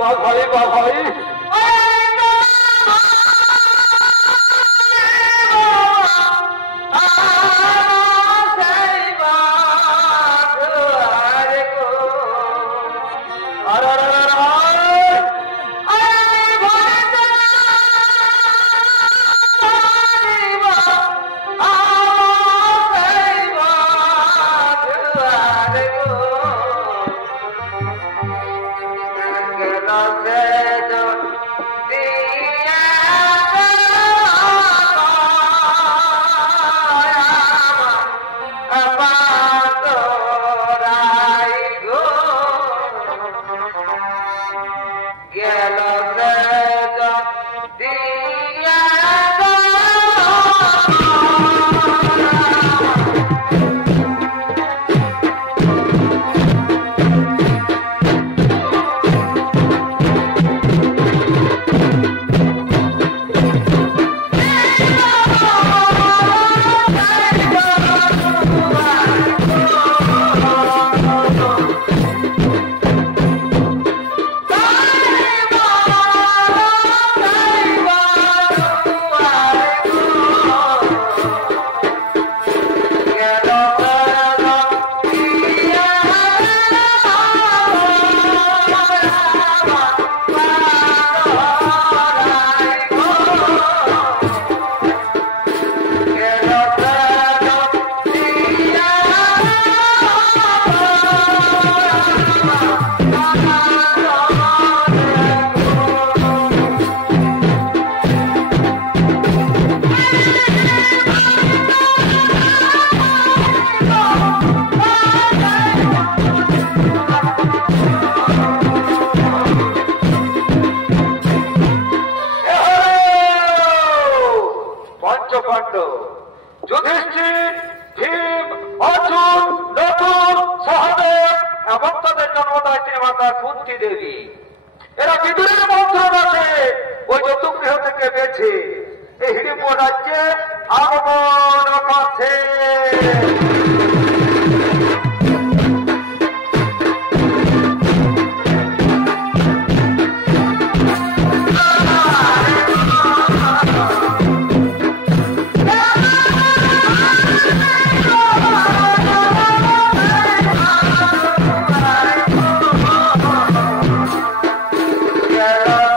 বাঘাই বাঘাই যুধিষ্ঠির, ভীম, অর্জুন, নকুল, সহদেব এবং তাদের জন্মদায়িত্রী মাতা কুন্তী দেবী, এরা বিদুরের মন্ত্রণাতে ওই চতুর্গৃহ থেকে বেছে এই হিড়িম্ব রাজ্যে আগমন করছে। Yeah.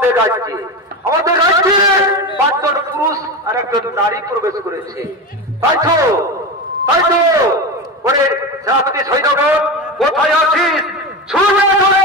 আমাদের রাজ্যে 5 জন পুরুষ আর 1 জন নারী প্রবেশ করেছে। তাই তো ওরে সেনাপতি সৈন্যগণ, কোথায় আছিস? ছুটে চলে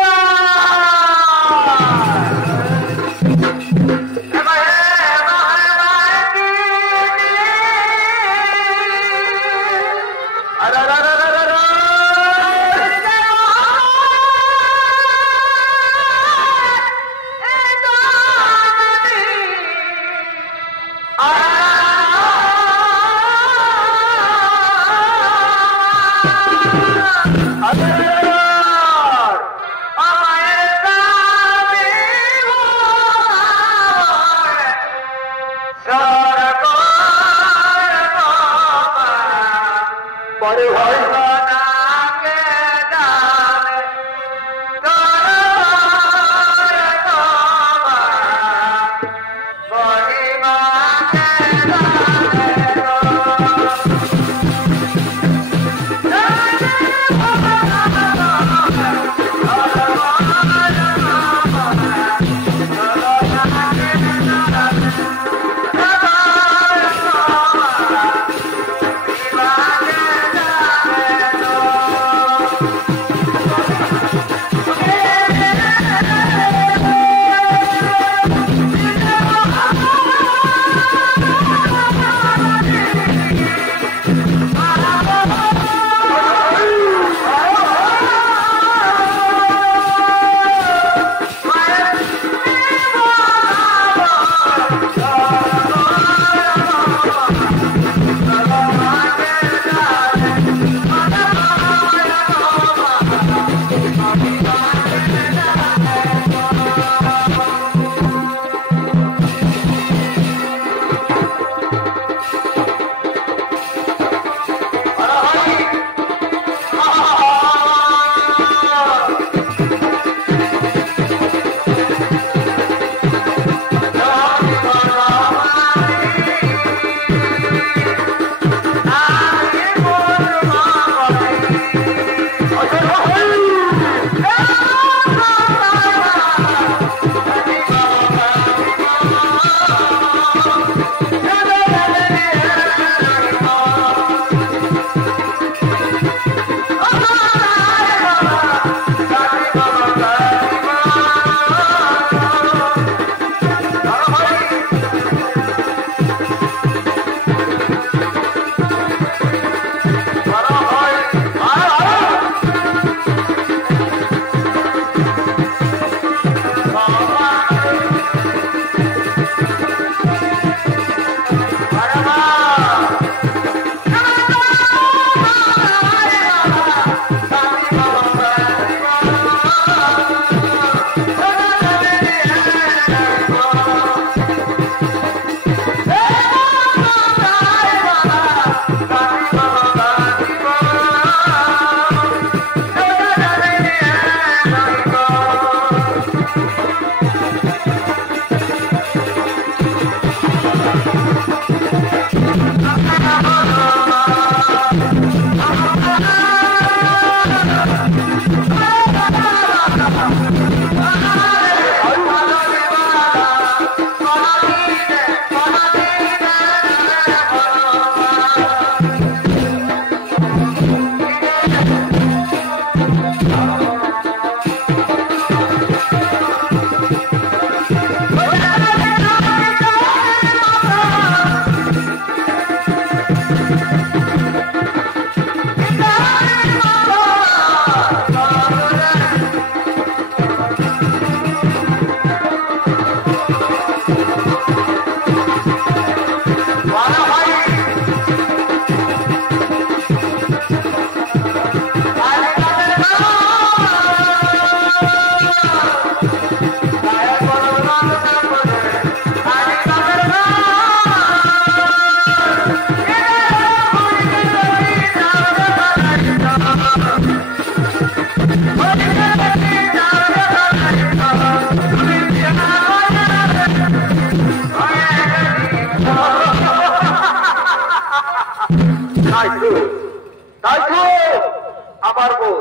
আমার বউ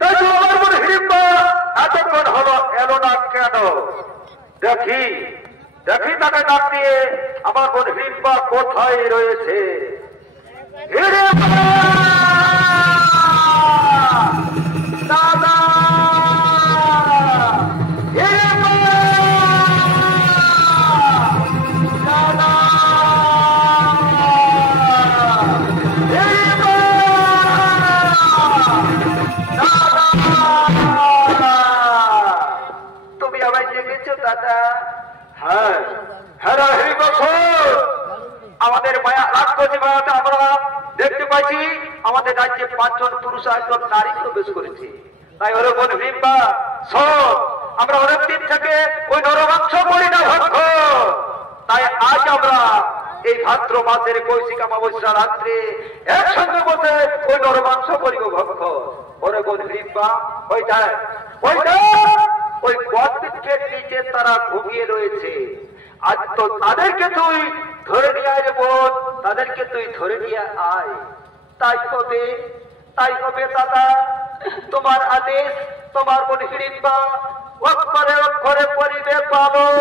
তাই তো আমার মনে হিড়িম্বা এতক্ষণ হলো এলো না কেন? দেখি দেখি তাকে ডাক দিয়ে আমার বোন হিড়িম্বা কোথায় রয়েছে। হিড়িম্বা দাদা, হিড়িম্বা দাদা, হিড়িম্বা দাদা, তুমি আমায় জেগেছো দাদা? হ্যাঁ হ্যাঁ হিড়িম্বা, আমাদের মায়া রাক্ষসী মায়াতে আমরা দেখতে পাচ্ছি আমাদের রাজ্যে 5 জন পুরুষ আর 1 জন নারী প্রবেশ করেছে। তাই ওর বোন হিড়িম্বা শোন, আমরা অনেকদিন থেকে ওই নরমাংস করি না ভক্ষ। তাই আজ আমরা এই ভাদ্র মাসের কৌশিক অমাবস্যা রাত্রে একসঙ্গে বসে ওই নরমাংস করিব ভক্ষ। ওরে বোন হিড়িম্বা, ওইটা ওই বটবৃক্ষের নিচে তারা ঘুমিয়ে রয়েছে। আজ তো তাদেরকে তুই ধরে নিয়ে আয় রে বোন, তাদেরকে তুই ধরে নিয়ে আয়। তাই হবে দাদা, তোমার আদেশ। তোমার বোন হিড়িম্বা অক্ষরে অক্ষরে করিবে পালন।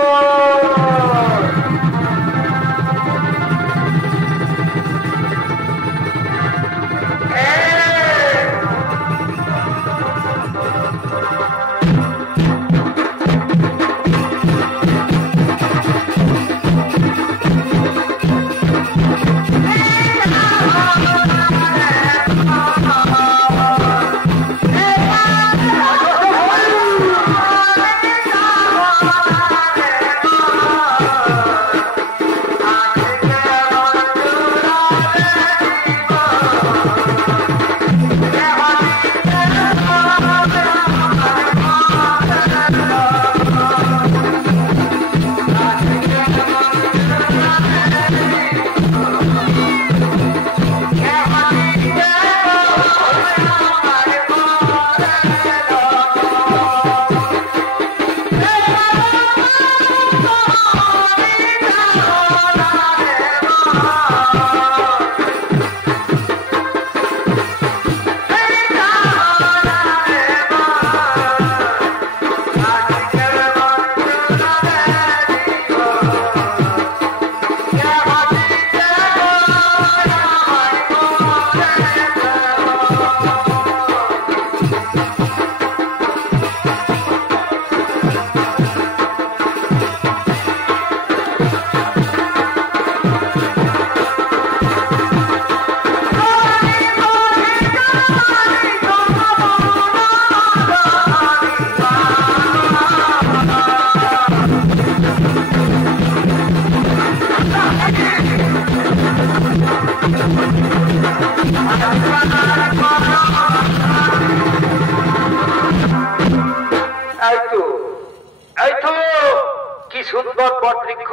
কি সুন্দর বটবৃক্ষ,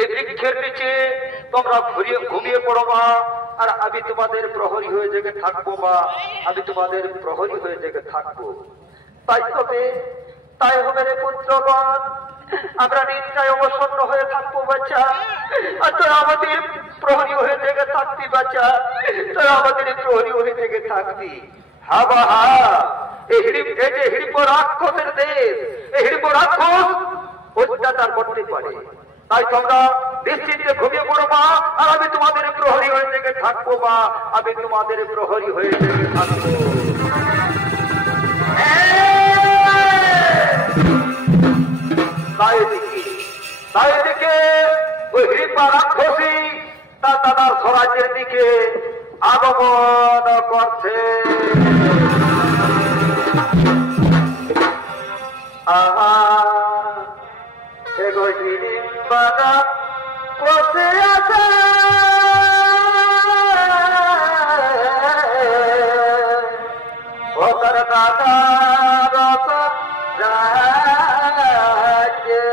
এই বৃক্ষের নিচে তোমরা ঘুমিয়ে পড়ো মা, আর আমি তোমাদের প্রহরী হয়ে জেগে থাকবো মা, আমি তোমাদের প্রহরী হয়ে জেগে থাকবো। তাই হবে রে পুত্রগণ, আমরা নিশ্চয় অবসন্ন হয়ে থাকবো বাচ্চা, আর তোরা আমাদের প্রহরী হয়ে জেগে থাকবি বাচ্চা, তোরা আমাদের প্রহরী হয়ে জেগে থাকবি। হা বা হা, এই যে হিড়িম্ব রাক্ষসের দেশ, এই হিড়িম্ব রাক্ষস অত্যাচার করতে পারে। তাই তোমরা নিশ্চিন্তে ঘুমিয়ে পড়ো মা, আর আমি তোমাদের প্রহরী হয়ে জেগে থাকবো মা, আমি তোমাদের প্রহরী হয়ে জেগে থাকবো। তাই এদিকে ওই হিড়িম্বা রাক্ষসী তার দাদার স্বরাজ্যের দিকে আগমন করছে। হিড়িম্বাটা বসে আছে ও তার দাদা রস রাজ্যে,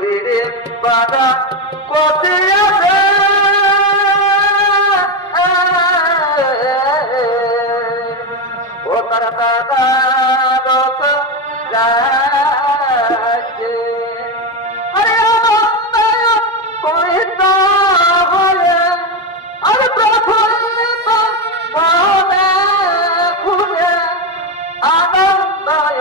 হিড়িম্বাটা বসে আছে ও তার দাদা রস রাজ্যে। আরে কইতা বলে আরে প্রফুল্লিত মনে খুলে আনন্দয়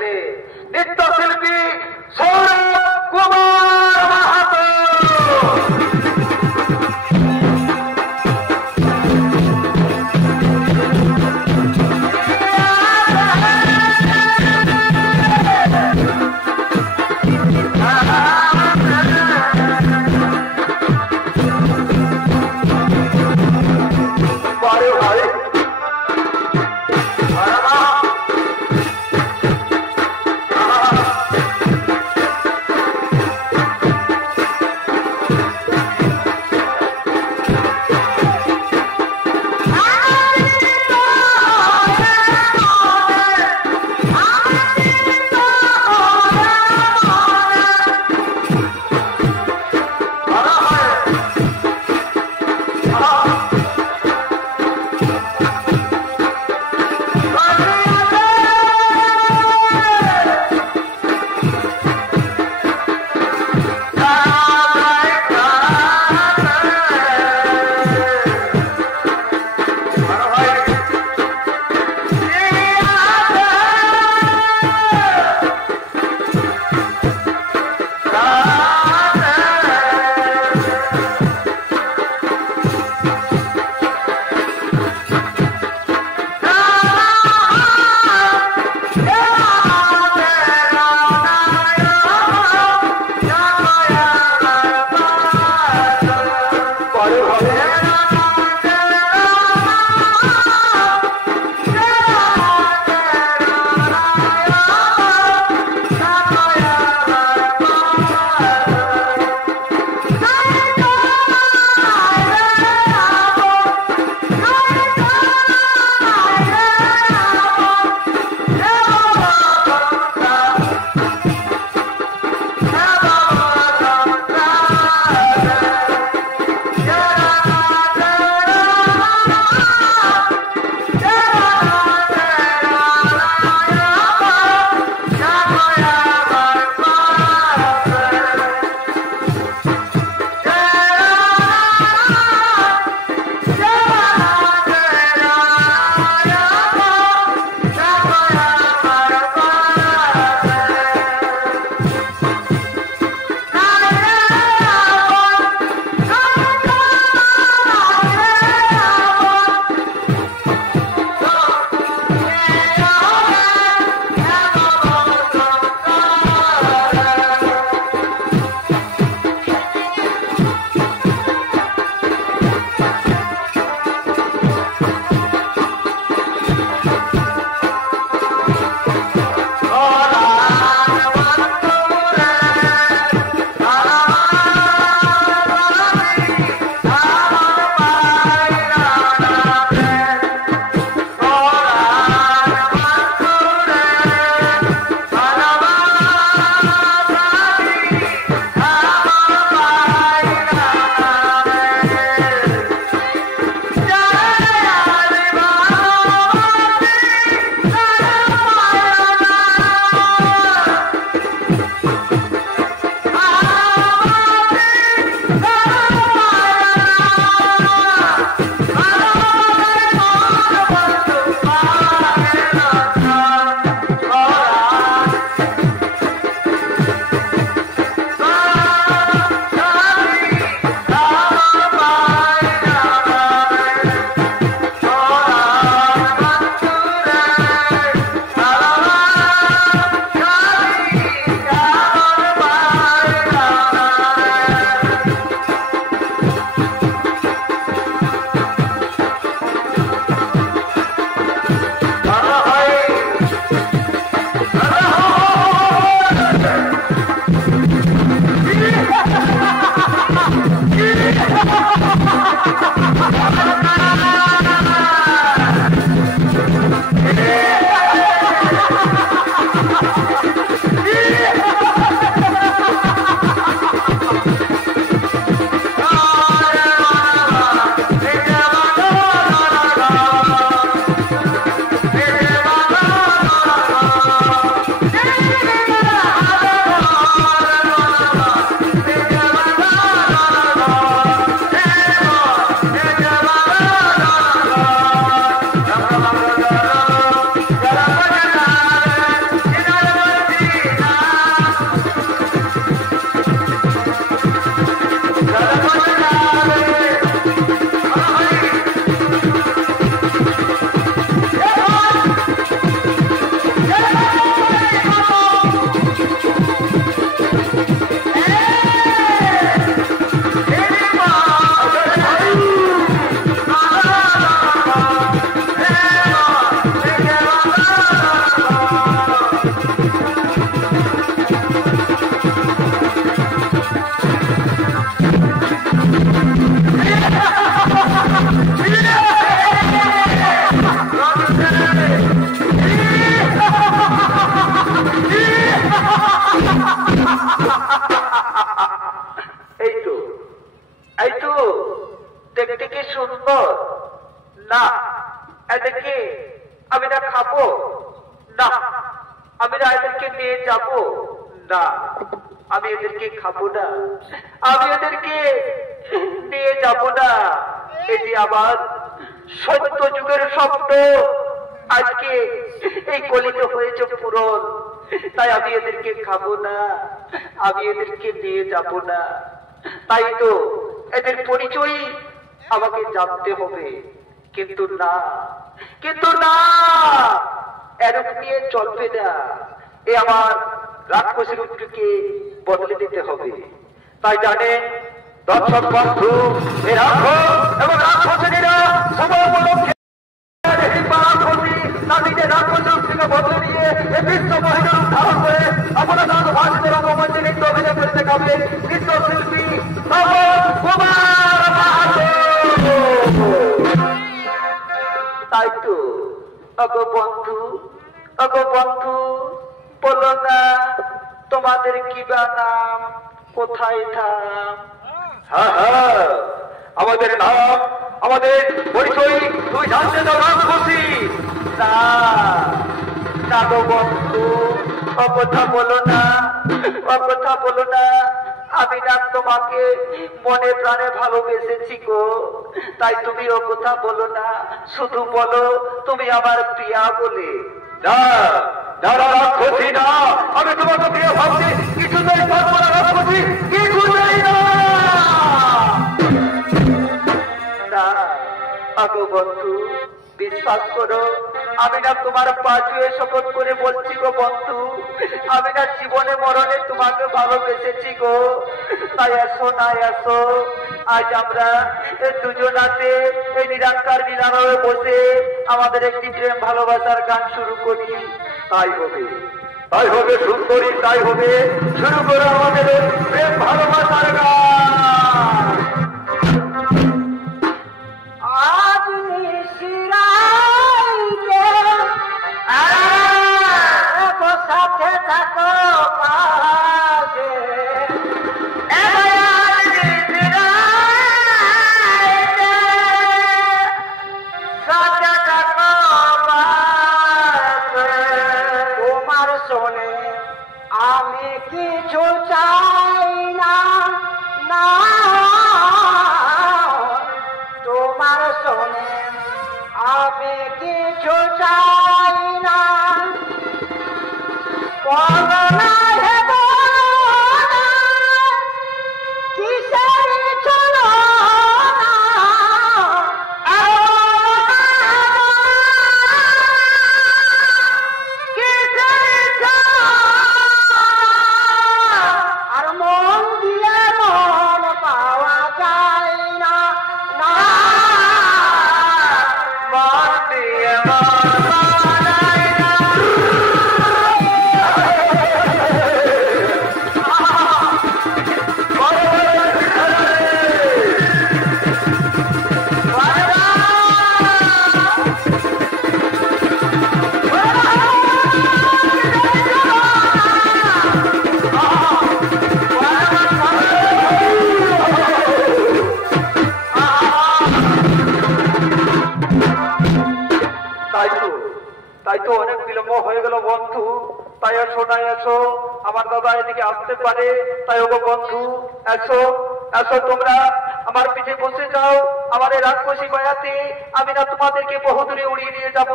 দেবে নৃত্যশিল্পী সৌরভ কুমার মাহাতো। সুন্দর, না এদেরকে আমি না খাবো, না আমি না এদেরকে নিয়ে যাব, না আমি এদেরকে খাবো না, আমি এদেরকে নিয়ে যাব না। এটি আবার সত্য যুগের স্বপ্ন আজকে এই কলিতে হয়েছে পূরণ। তাই আমি এদেরকে খাবো না, আমি এদেরকে নিয়ে যাব না। তাই তো এদের পরিচয় আমাকে জানতে হবে। কিন্তু না, কিন্তু না, এরূপ নিয়ে চলবে না। এ আমার রাক্ষসের রূপটিকে বদলে দিতে হবে। তাই জানেন দর্শক বন্ধু, এ রাক্ষস এবং রাক্ষসীরা সবাই উপলক্ষে তাদেরকে রাক্ষসের রূপ থেকে বদলে দিয়ে এই বিশ্ব মহিলা ধারণ করে আপনারা ভাষিত রঙ্গমঞ্চে নৃত্য অভিনয় করে দেখাবে নৃত্যশিল্পী কুমার মাহাতো। তাই তো অগো বন্ধু, অগো বন্ধু, বলো না তোমাদের কি বা নাম, কোথায় থাম? হ্যাঁ হ্যাঁ, আমাদের নাম, আমাদের পরিচয় তুই জানতে দাও রাক্ষসী। না না গো বন্ধু, অকথা বলো না, অকথা বলো না। আমি না তোমাকে মনে প্রাণে ভালোবেসেছি গো, তাই তুমি ও কথা বলো না, শুধু বলো তুমি আমার প্রিয়া বলে। না না রাক্ষসী না, আমি তোমাকে প্রিয় ভাবছি, কিছুতেই পারবো না রাক্ষসী, কিছুতেই না। না আগো বন্ধু, বিশ্বাস করো, আমি না তোমার পা ছুঁয়ে শপথ করে বলছি গো বন্ধু, আমি না জীবনে মরণে তোমাকে ভালোবেসেছি গো। তাই আসো না, আসো আজ আমরা দুজনাতে এই নিরাকার মিলনে বসে আমাদের একটি প্রেম ভালোবাসার গান শুরু করি। তাই হবে, তাই হবে সুন্দরী, তাই হবে শুরু করো আমাদের প্রেম ভালোবাসার গান। আজ নিশিরাইকে সাথে থাকো পাশে, সাথে থাকো পাশে। তোমার শোনে আমি কিছু চাই না, না তোমার শোনে আমি কিছু চাই না। বলো না হে বলো না, কিসের চলো না, কিসের চলো, আর মন দিয়ে মন পাওয়া যায় না, না মন দিয়ে মন পাওয়া যায় না। তাই তো অনেক বিলম্ব হয়ে গেল বন্ধু। তাই এসো না, এসো আমার দাদা এদিকে আসতে পারে। তাই ওগো বন্ধু, এসো এসো, তোমরা আমার পিঠে বসে যাও। আমার এই রাক্ষসী মায়াতে আমি না তোমাদেরকে বহুদূরে উড়িয়ে নিয়ে যাব,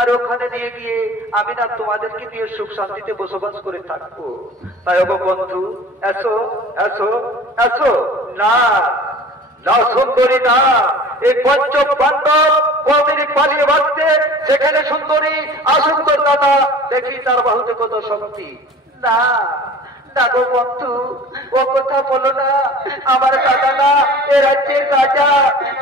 আর ওখানে নিয়ে গিয়ে আমি না তোমাদেরকে দিয়ে সুখ শান্তিতে বসবাস করে থাকবো। তাই ওগো বন্ধু, এসো এসো এসো। না না সুন্দরী না, এই পঞ্চম পাণ্ডব কদিন পালিয়ে বাঁচতে, সেখানে সুন্দরী আসুন্দর দাদা দেখি তার বাহুতে কত শক্তি। না না গো বন্ধু, ও কথা বলো না, আমার দাদা না এ রাজ্যের রাজা,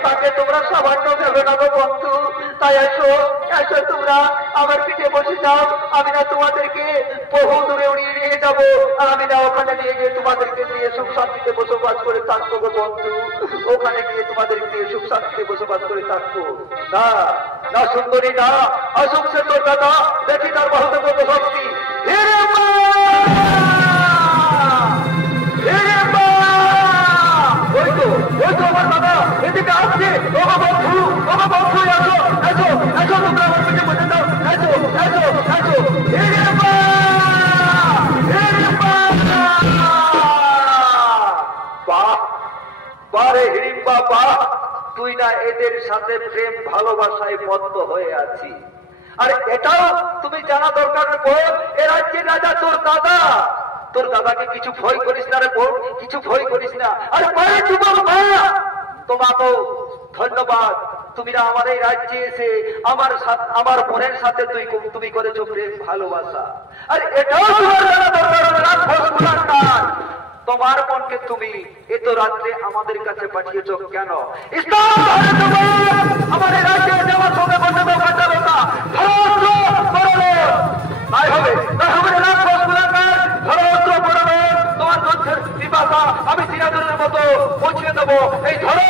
তাকে তোমরা সামান্য ভেবে না গো বন্ধু। তাই এসো এসো, তোমরা আমার পিঠে বসে যাও, আমি না তোমাদেরকে বহু দূরে উড়িয়ে নিয়ে যাব, আর আমি না ওখানে নিয়ে গিয়ে তোমাদেরকে নিয়ে সুখ শান্তিতে বসবাস করে থাকবো গো বন্ধু। ওখানে গিয়ে তোমাদেরকে নিয়ে সুখ শান্তিতে বসবাস করে থাকবো। না না সুন্দরী না, আসুক সে তোর দাদা দেখি তার বাহুতে কত শক্তি। ওই তো আমার দাদা এদিকে আসছে। তুই না এদের সাথে প্রেম ভালোবাসায় বদ্ধ হয়ে আছি। আর এটাও তুমি জানা দরকার বোন, এ রাজ্যের রাজা তোর দাদা। তোর দাদাকে কিছু ভয় করিস না রে বোন, কিছু ভয় করিস না। আরে মায়ের যুবক মা, তোমাকেও ধন্যবাদ। তুমি না আমার এই রাজ্যে এসে আমার বোনের সাথে তুমি করেছো প্রেম ভালোবাসা। আর এটাও তোমার জানা দরকার রাক্ষস কুলাঙ্গার, তোমার বোনকে তুমি এত রাত্রে আমাদের কাছে পাঠিয়েছ কেন? আমার এই রাজ্যে যাওয়ার সঙ্গে বসে কাটালো না, তাই হবে রাক্ষস কুলাঙ্গার, ধরো পড়ানো তোমার তথ্যের বিপাশা আমি চিরাচরের মতো পৌঁছে দেবো। এই ধরো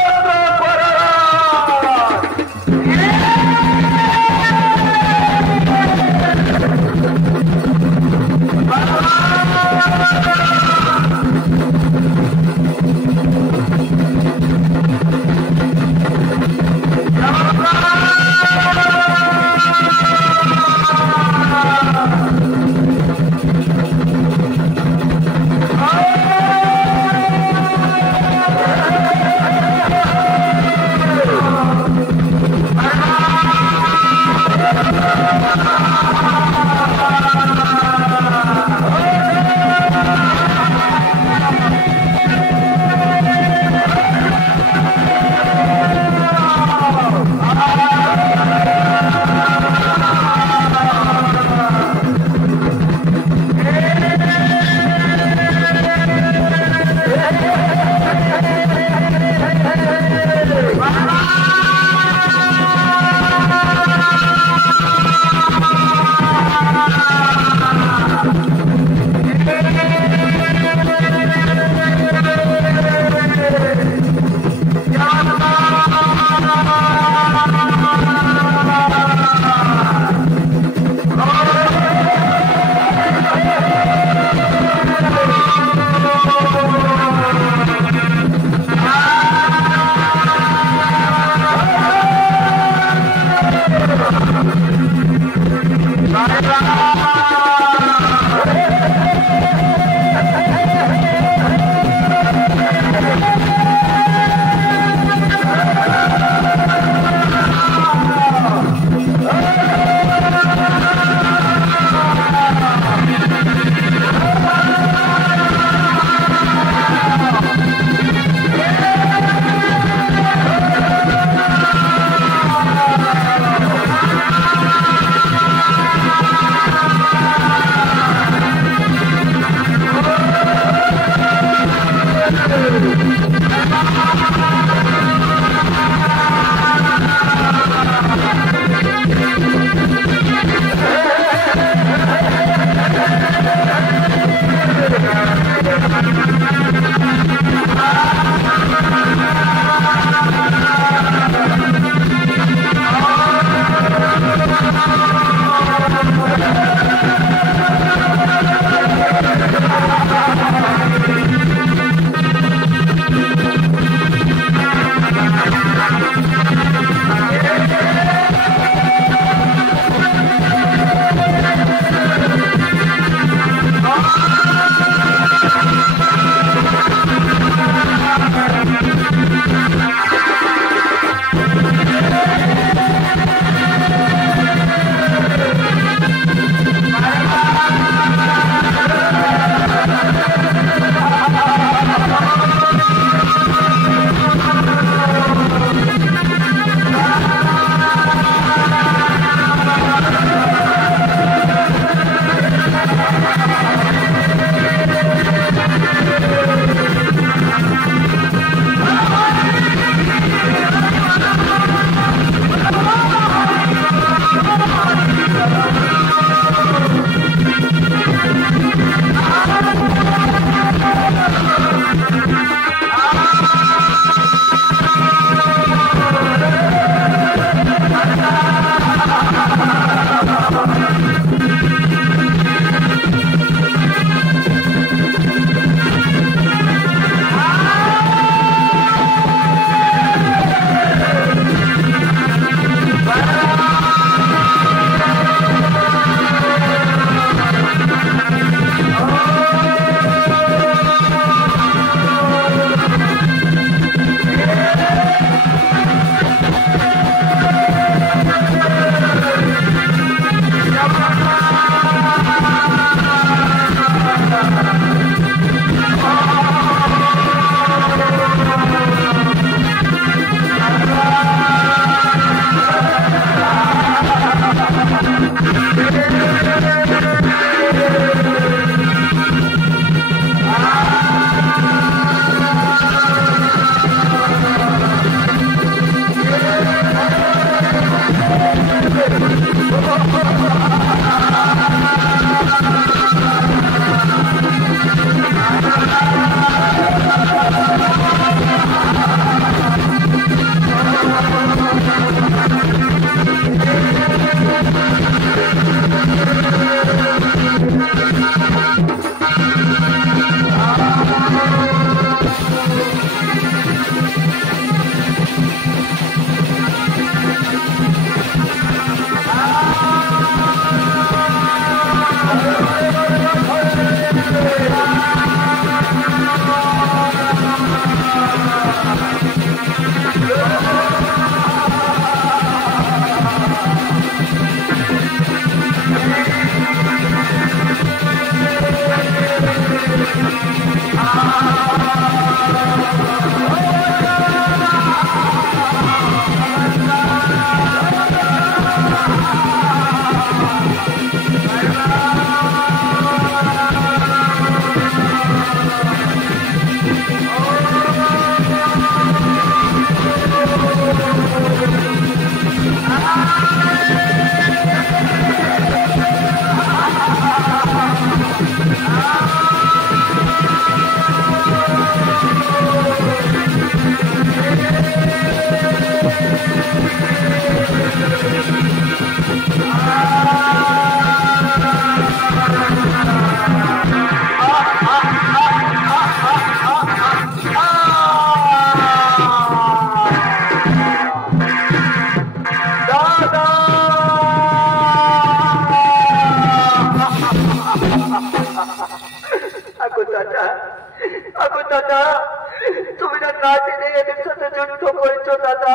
না জেনে এদের সাথে যুদ্ধ করেছো দাদা।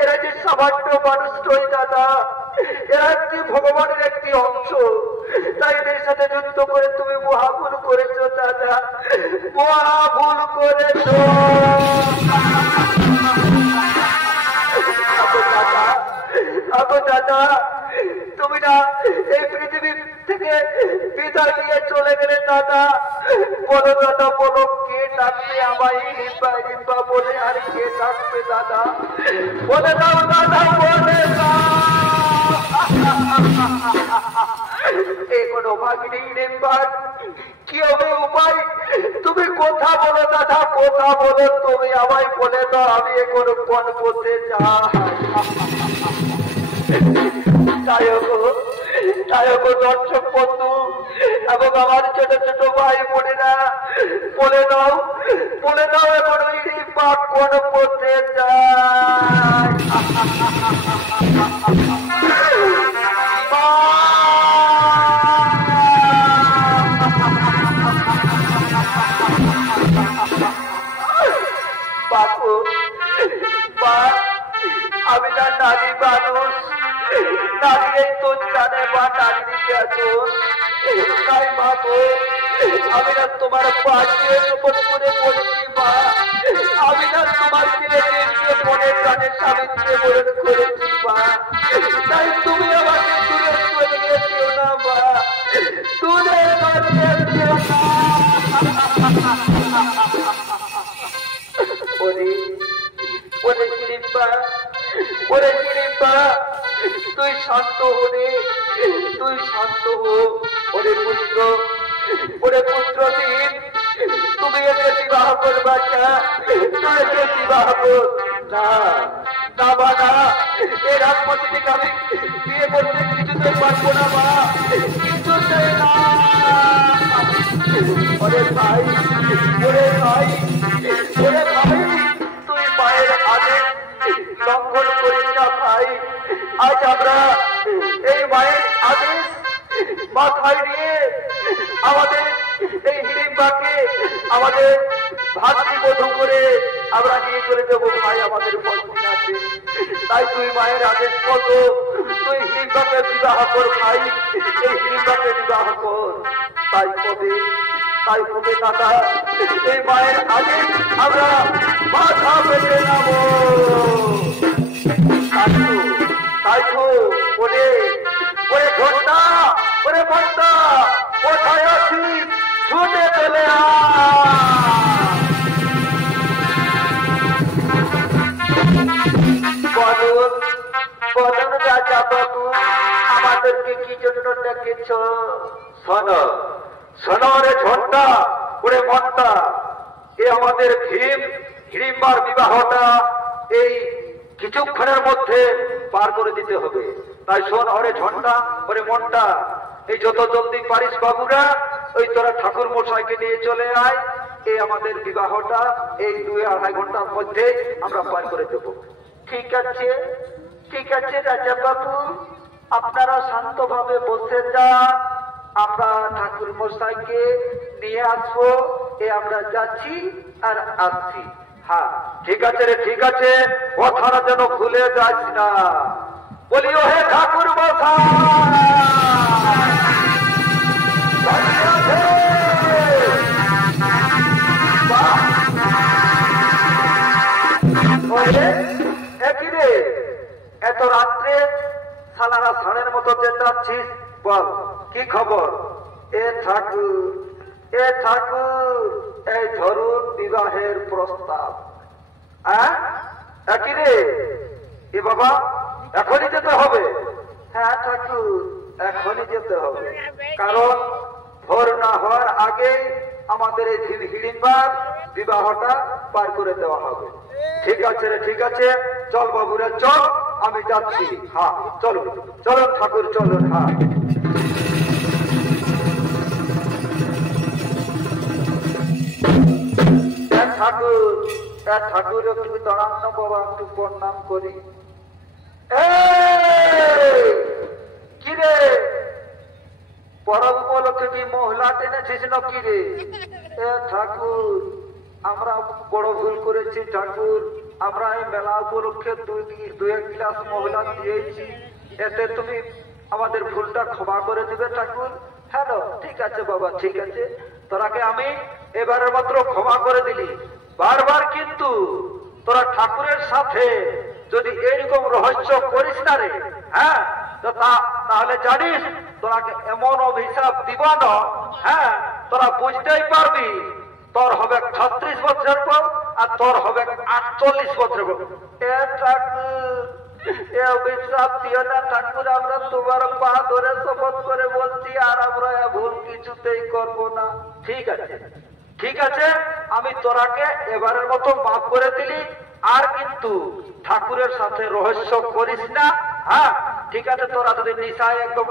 এরা যে সামান্য মানুষ নয় দাদা, এরা একটি ভগবানের একটি অংশ, তাই এদের সাথে যুদ্ধ করে তুমি মহাভুল করেছো দাদা, মহাভুল করেছো। আগো দাদা, তুমি না এই পৃথিবী থেকে বিদায় নিয়ে চলে গেলে দাদা, বলো দাদা, বলো কে ডাকবে আমায় হিম্বা হিম্বা বলে, আর কে ডাকবে দাদা? বলে দাও দাদা, বলে দাও। এখনো ভাগিনি হিম্বার, কি হবে উপায়? তুমি কথা বলো দাদা, কথা বলো, তুমি আমায় বলে দাও, আমি এখনো কোন পথে যাই। দর্শক বন্ধু এবং আমার ছোট ছোট ভাই বোনেরা, বলে দাও, বলে দাও, এখন ওই হিম্বা কোন পথে যায়? বাবু, আমি না নারী মানুষ, নারী এই তো জানে বা নারী দিতে আছো, তাই বাবু আমি না তোমার পাশে শপথ করে বলেছি মা, আমি না তোমার ছেলেকে নিয়ে মনের প্রাণে স্বামীকে বরণ করেছি মা, তাই তুমি আমাকে দূরে চলে গেছিও না মা, দূরে গেছিও না। ওরে শিরিম্বা, ওরে শিরিম্বা, তুই শান্ত হলে, তুই শান্ত হো। ওরে পুত্র, ওরে পুত্র দিন, তুমি একে বিবাহ করবা না, তুই একে বিবাহ কর না, না বা না, এই রাজপতিকে আমি বিয়ে করতে কিছুতে পারবো না মা, কিছুতে না। ওরে ভাই, ওরে ভাই, ওরে ভাই, তুই মায়ের আদেশ লঙ্ঘন করিস না ভাই। আজ আমরা এই মায়ের আদেশ মাথায় নিয়ে আমাদের এই হিড়িম্বাকে আমাদের ভাতৃবধূ করে আমরা নিয়ে চলে যাবো ভাই আমাদের পত্নীনাথে। তাই তুই মায়ের আদেশ মতো তুই হিড়িম্বাকে বিবাহ কর ভাই, এই হিড়িম্বাকে বিবাহ কর। তাই কবে দাদা, এই মায়ের আদেশ আমরা মাথা পেতে নেবো। তাই তো ওরে, ওরে ঘন্টা, ওরে ঘন্টা, কোথায় আছিস? ছুটে চলে বলুন, বলুন রাজা বাবু, আমাদেরকে কি জন্য ডেকেছ? শোনো, শোনো রে ঘন্টা, ওরে ঘন্টা, এ আমাদের হিড়িম্বার বিবাহটা এই কিছুক্ষণের মধ্যে পার করে দিতে হবে। তাই শোন ওরে ঝন্টা, ওরে মনটা, এই যত জলদি পারিস বাবুরা, ওই তোরা ঠাকুর মশাইকে নিয়ে চলে আয়, এই আমাদের বিবাহটা এই 2-2.5 ঘন্টার মধ্যে আমরা পার করে দেব। ঠিক আছে, ঠিক আছে রাজা বাবু, আপনারা শান্তভাবে বসে যান, আমরা ঠাকুর মশাইকে নিয়ে আসবো, এ আমরা যাচ্ছি আর আসছি। হ্যাঁ ঠিক আছে রে, ঠিক আছে, কথাটা যেন ভুলে যাস না। বলিও হে ঠাকুর মশাই, একই রে, এত রাত্রে সালারা ষাঁড়ের মতো চেঁচাচ্ছিস, বল কি খবর? এ ঠাকুর, এ ঠাকুর, এই ধরুন বিবাহের প্রস্তাব। একই রে, এ বাবা এখনই যেতে হবে? হ্যাঁ ঠাকুর, এখনই যেতে হবে, কারণ ভোর না হওয়ার আগেই আমাদের এই হিড়িম্বার বিবাহটা পার করে দেওয়া হবে। ঠিক আছে রে, ঠিক আছে, চল বাবুরে চল, আমি যাচ্ছি। হ্যাঁ চলুন, চলুন ঠাকুর চলুন। হ্যাঁ ঠাকুর, ঠাকুর একটু দাঁড়ান না বাবা, একটু প্রণাম করি। কিরে পরব উপলক্ষে কি মহিলা টেনেছিস না কিরে? ঠাকুর আমরা বড় ভুল করেছি ঠাকুর। আমরা এই মেলা উপলক্ষে দুই এক গ্লাস মহলা দিয়েছি, এতে তুমি আমাদের ভুলটা ক্ষমা করে দিবে ঠাকুর। হ্যাঁ ঠিক আছে বাবা, ঠিক আছে, তোরাকে আমি এবারের মাত্র ক্ষমা করে দিলি। বারবার কিন্তু তোরা ঠাকুরের সাথে যদি এইরকম রহস্য করিস না রে, হ্যাঁ, তাহলে জানিস তোরাকে এমন অভিশাপ দিব না, হ্যাঁ, তোরা বুঝতেই পারবি। তোর হবে 36 বছর পর আর তোর হবে 48 বছর পর। এ ঠাকুর, এ অভিশাপ দিও না ঠাকুর, আমরা তোমার পা ধরে শপথ করে বলছি, আর আমরা এ ভুল কিছুতেই করব না। ঠিক আছে, ঠিক আছে, আমি তোরাকে এবারের মতো মাফ করে দিলি। আর কিন্তু ঠাকুরের সাথে রহস্য করিস না, হ্যাঁ, ঠিক আছে। তোরা যদি নিশায় একদম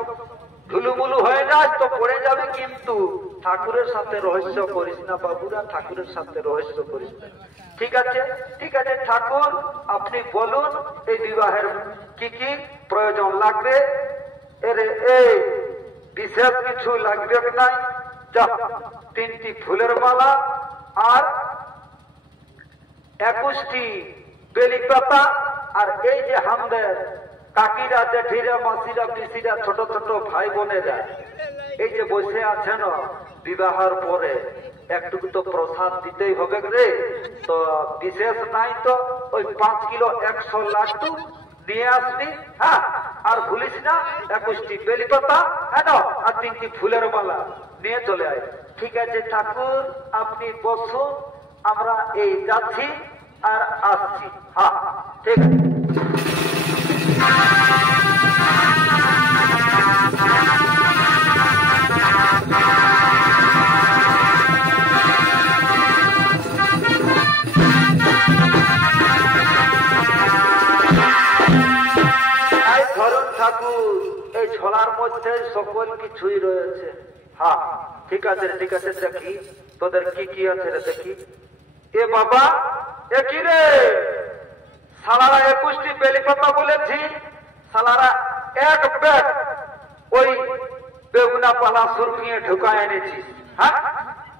ধুলুমুলু হয়ে যাস তো পড়ে যাবে, কিন্তু ঠাকুরের সাথে রহস্য করিস না বাবুরা, ঠাকুরের সাথে রহস্য করিস না। ঠিক আছে, ঠিক আছে ঠাকুর, আপনি বলুন এই বিবাহের কি কি প্রয়োজন লাগবে? এই বিশেষ কিছু লাগবে নাই, যা 3টি ফুলের মালা আর 21টি বেলি পাতা, আর এই যে আমাদের কাকিরা, জেঠিরা, মাসিরা, পিসিরা, ছোট ছোট ভাই বোনেরা এই যে বসে আছেন, বিবাহের পরে একটুকু তো প্রসাদ দিতেই হবে রে। তো বিশেষ নাই তো ওই 5 কিলো 100 লাড্ডু নিয়ে আসবি, হ্যাঁ, আর ভুলিস না 21টি বেলি পাতা, হ্যাঁ, আর 3টি ফুলের মালা নিয়ে চলে আয়। ঠিক আছে ঠাকুর, আপনি বসুন, আমরা এই যাচ্ছি আর আসছি। হ্যাঁ ঠিক আছে। ধরুন ঠাকুর, এই ঝোলার মধ্যে সকল কিছুই রয়েছে। হ্যাঁ ঠিক আছে, ঠিক আছে, দেখি তোদের কি কি আছে রে, দেখি। এ বাবা, এ কি রে? সালারা 21টি বেলি পাতা বলেছি, সালারা এক ব্যাগ ওই বেগুনা পালা সুরকিয়ে ঢুকায় এনেছি। হ্যাঁ,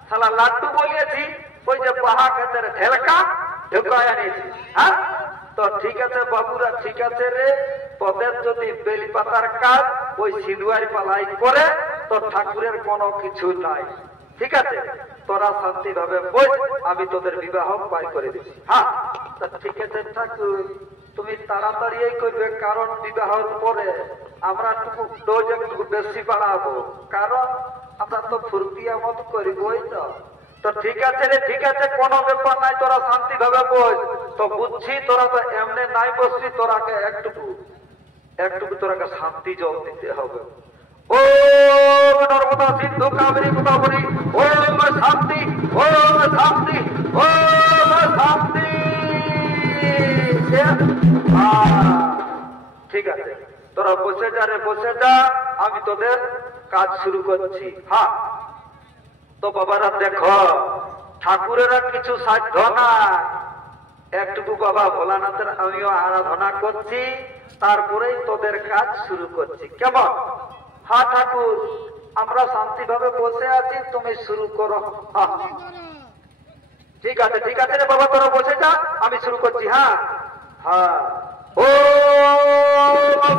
সালা লাড্ডু বলিয়েছি, ওই যে বাহা খেতের ঢেলকা ঢুকায় এনেছি। হ্যাঁ, তো ঠিক আছে বাবুরা, ঠিক আছে রে। তোদের যদি বেলি পাতার কাজ ওই সিঁদুয়ারি পালাই করে তো ঠাকুরের কোনো কিছু নাই। ঠিক আছে, তোরা শান্তি ভাবে বল, আমি তোদের বিবাহ পাই করে দিচ্ছি। হ্যাঁ ঠিক আছে ঠাকুর, তুমি তাড়াতাড়ি করবে, কারণ বিবাহের পরে আমরা একটু ডোজ একটু বেশি বাড়াবো, কারণ আমরা তো ফুর্তিয়া মত করবই তো। তো ঠিক আছে রে, ঠিক আছে, কোনো ব্যাপার নাই, তোরা শান্তি ভাবে বল। তো বুঝছি তোরা তো এমনি নাই বসছি, তোরাকে একটুকু তোরাকে শান্তি জল দিতে হবে। ও নর্মদা সিন্ধু কাবেরী গোদাবরী, ওম শান্তি, ওম শান্তি, ওম শান্তি। ঠিক আছে, তোরা বসে যা রে, বসে যা, আমি তোদের কাজ শুরু করছি। হ্যাঁ, তো বাবারা দেখো, ঠাকুরেরা কিছু সাধ্য না, একটুকু বাবা ভোলানাথের আমিও আরাধনা করছি, তারপরেই তোদের কাজ শুরু করছি, কেমন? হ্যাঁ ঠাকুর, আমরা শান্তি ভাবে বসে আছি, তুমি শুরু করো। ঠিক আছে, ঠিক আছে রে বাবা, তোরা বসে যা, আমি শুরু করছি। হ্যাঁ হ্যাঁ, ও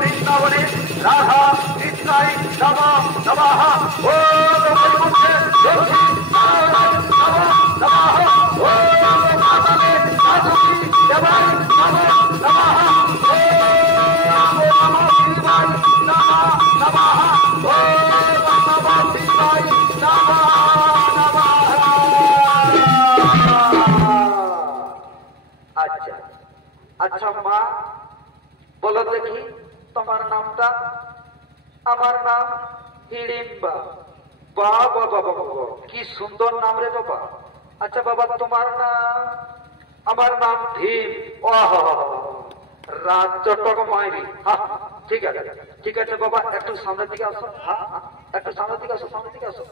বৃন্দাবনে রাধা কৃষ্ণাই নমঃ নমঃ, ও বৈকুণ্ঠে লক্ষ্মী নারায়ণ নমঃ নমঃ, ও মাধবে বাসুকি দেবায় নমঃ নমঃ, ও নমঃ শিবায় নমঃ নমঃ, ও নমঃ শিবায় নমঃ নমঃ। আচ্ছা আচ্ছা মা, বলো দেখি তোমার নামটা? আমার নাম হিড়িম্বা। বাবা বাবা বাবা, কি সুন্দর নাম রে বাবা। আচ্ছা বাবা, তোমার নাম? আমার নাম ভীম। ও রাজ চটক মাইরি। ঠিক আছে, ঠিক আছে বাবা, একটু সামনের দিকে আসো। হ্যাঁ, একটু সামনের দিকে আসো, সামনের দিকে আসো।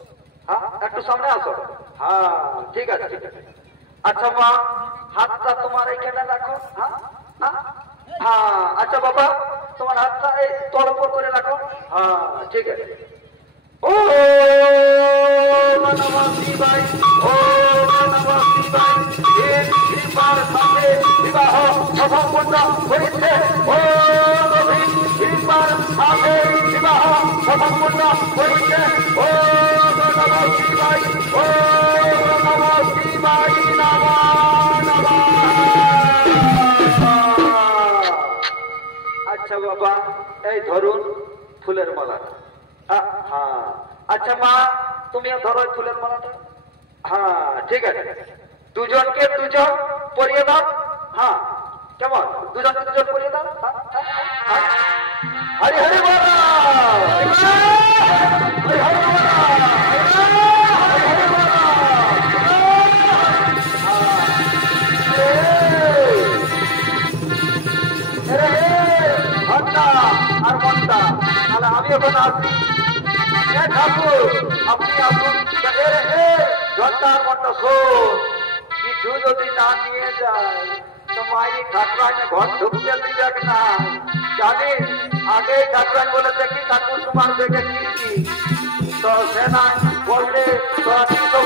হ্যাঁ, একটু সামনে আসো। হ্যাঁ ঠিক আছে, ঠিক আছে। আচ্ছা মা, হাতটা তোমার এইখানে রাখো। হ্যাঁ হ্যাঁ, আচ্ছা বাবা, তোমার হাতটা এই তোর উপর করে রাখো। হ্যাঁ ঠিক আছে। ও নমঃ শিবায়, ও নমঃ শিবায়। কৃপার সাথে বিবাহ সম্পন্ন হয়েছে ও কৃপার সাথে বিবাহ সম্পন্ন হয়েছে ও নম শিবায় ও নম শিবায় নমঃ আচ্ছা বাবা এই ধরুন ফুলের মালাটা হ্যাঁ আচ্ছা মা তুমিও ধরো ফুলের মালাটা হ্যাঁ ঠিক আছে দুজনকে দুজন পরিয়ে দাও হ্যাঁ কেমন দুজনকে দুজন পরিয়ে দাও হরি হরি বল হরি হরি বল আর মনটা তাহলে আমি এখন আসি ঠাকুর আপনি আসুন ঘন্টা আর মনটা শোন কিছু যদি না নিয়ে যায় তো মায়ের ঠাকুরাই ঘর ঢুকতে দিবেক না জানিস আগে ঠাকুরাই বলে দেখি ঠাকুর তোমার দেখে কিনছি তো সে না বললে তোরা কি সব